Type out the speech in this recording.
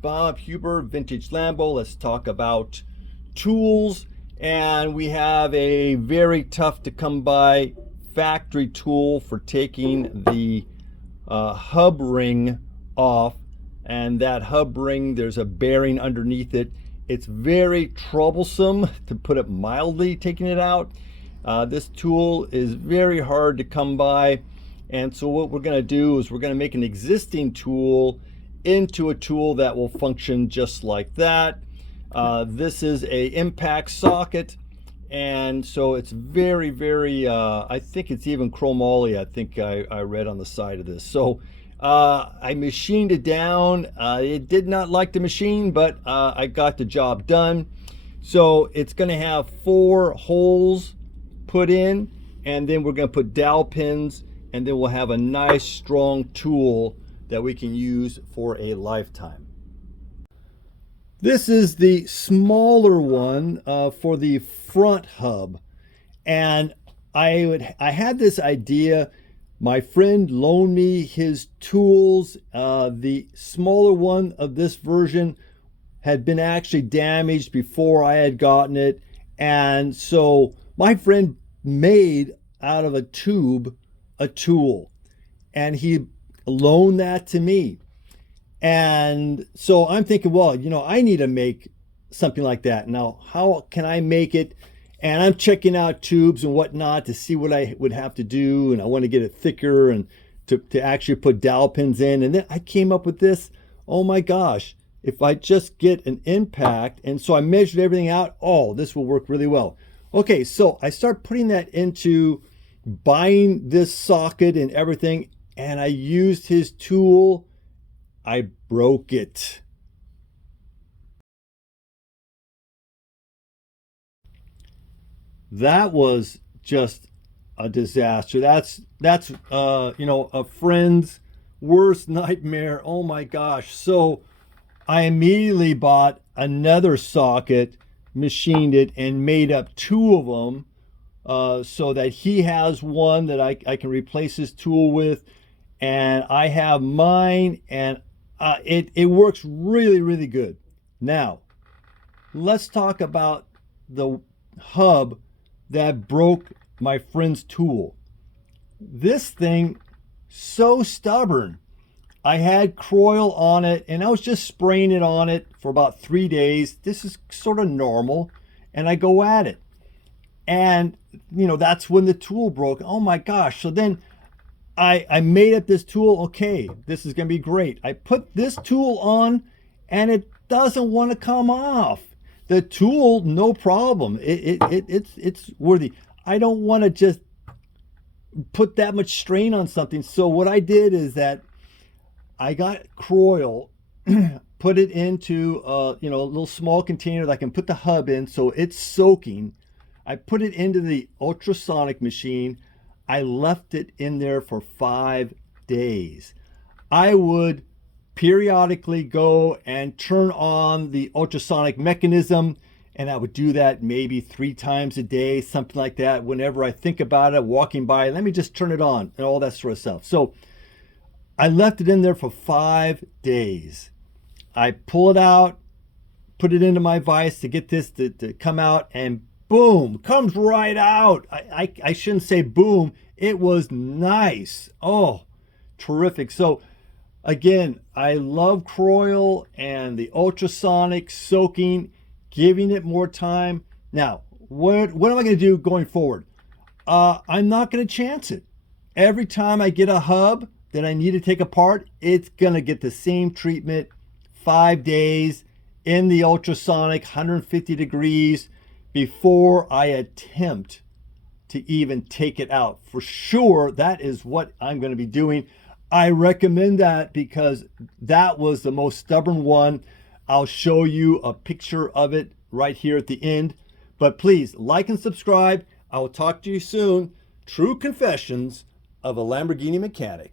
Bob Huber, Vintage Lambo. Let's talk about tools. And we have a very tough to come by factory tool for taking the hub ring off. And that hub ring, there's a bearing underneath it. It's very troublesome, to put it mildly, taking it out. This tool is very hard to come by. And so what we're going to do is we're going to make an existing tool into a tool that will function just like that. This is a impact socket, and so it's very, very, I think it's even chromoly, I think I read on the side of this. So I machined it down. It did not like the machine, but I got the job done. So it's going to have 4 holes put in, and then we're going to put dowel pins, and then we'll have a nice strong tool that we can use for a lifetime. This is the smaller one for the front hub, and I had this idea. My friend loaned me his tools. The smaller one of this version had been actually damaged before I had gotten it, and so my friend made out of a tube a tool, and he loaned that to me. And so I'm thinking, well, you know, I need to make something like that. Now, how can I make it? And I'm checking out tubes and whatnot to see what I would have to do, and I want to get it thicker and to actually put dowel pins in. And then I came up with this. Oh my gosh, if I just get an impact, and so I measured everything out, oh, this will work really well. Okay, so I start putting that into buying this socket and everything, and I used his tool. I broke it. That was just a disaster. That's you know, a friend's worst nightmare. Oh my gosh. So I immediately bought another socket, machined it, and made up 2 of them. So that he has one that I can replace his tool with, and I have mine, and it works really, really good. Now, let's talk about the hub that broke my friend's tool. This thing, so stubborn. I had Croil on it, and I was just spraying it on it for about 3 days. This is sort of normal, and I go at it. And, you know, that's when the tool broke. Oh my gosh. So then I made up this tool. Okay, this is going to be great. I put this tool on, and it doesn't want to come off. The tool, no problem. It's worthy. I don't want to just put that much strain on something. So what I did is that I got Croil, put it into you know, a little small container that I can put the hub in, so it's soaking. I put it into the ultrasonic machine. I left it in there for 5 days. I would periodically go and turn on the ultrasonic mechanism, and I would do that maybe 3 times a day, something like that. Whenever I think about it, walking by, let me just turn it on, and all that sort of stuff. So I left it in there for 5 days. I pull it out, put it into my vise to get this to come out, and boom, comes right out. I shouldn't say boom. It was nice. Oh, terrific. So again, I love Croil and the ultrasonic soaking, giving it more time. Now, what am I going to do going forward? I'm not going to chance it. Every time I get a hub that I need to take apart, it's going to get the same treatment. 5 days in the ultrasonic, 150 degrees, before I attempt to even take it out. For sure, that is what I'm going to be doing. I recommend that because that was the most stubborn one. I'll show you a picture of it right here at the end. But please like and subscribe. I will talk to you soon. True Confessions of a Lamborghini Mechanic.